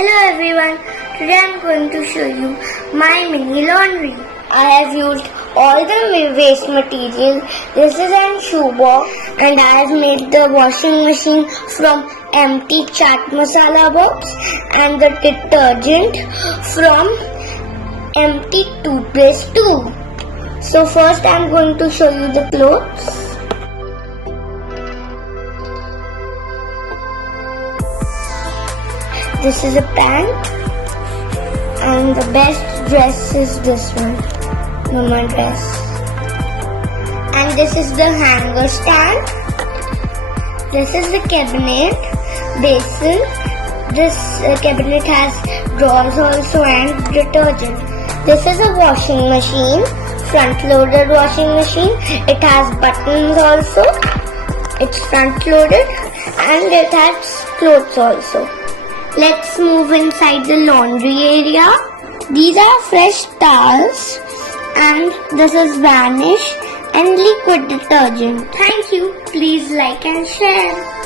Hello everyone, today I am going to show you my mini laundry. I have used all the waste material. This is a shoe box and I have made the washing machine from empty chaat masala box and the detergent from empty toothpaste tube. So first I am going to show you the clothes. This is a pant and the best dress is this one, normal dress. And this is the hanger stand. This is the cabinet basin. This cabinet has drawers also and detergent. This is a washing machine, front loaded washing machine. It has buttons also. It's front loaded and it has clothes also. Let's move inside the laundry area. These are fresh towels and this is Vanish and liquid detergent. Thank you. Please like and share.